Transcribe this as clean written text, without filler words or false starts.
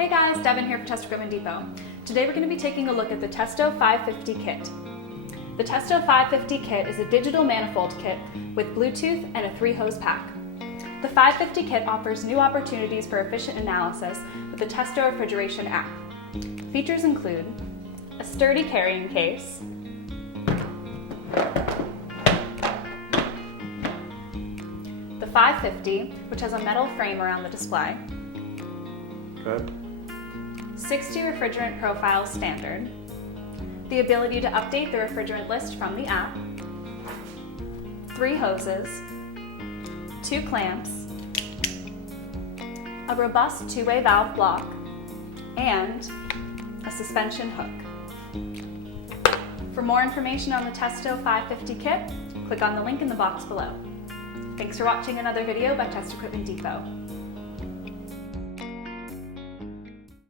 Hey guys, Devin here for Test Equipment Depot. Today we're going to be taking a look at the Testo 550 kit. The Testo 550 kit is a digital manifold kit with Bluetooth and a 3-hose pack. The 550 kit offers new opportunities for efficient analysis with the Testo Refrigeration App. Features include a sturdy carrying case, the 550, which has a metal frame around the display, Good. 60 refrigerant profiles standard, the ability to update the refrigerant list from the app, 3 hoses, 2 clamps, a robust 2-way valve block, and a suspension hook. For more information on the Testo 550 kit, click on the link in the box below. Thanks for watching another video by Test Equipment Depot.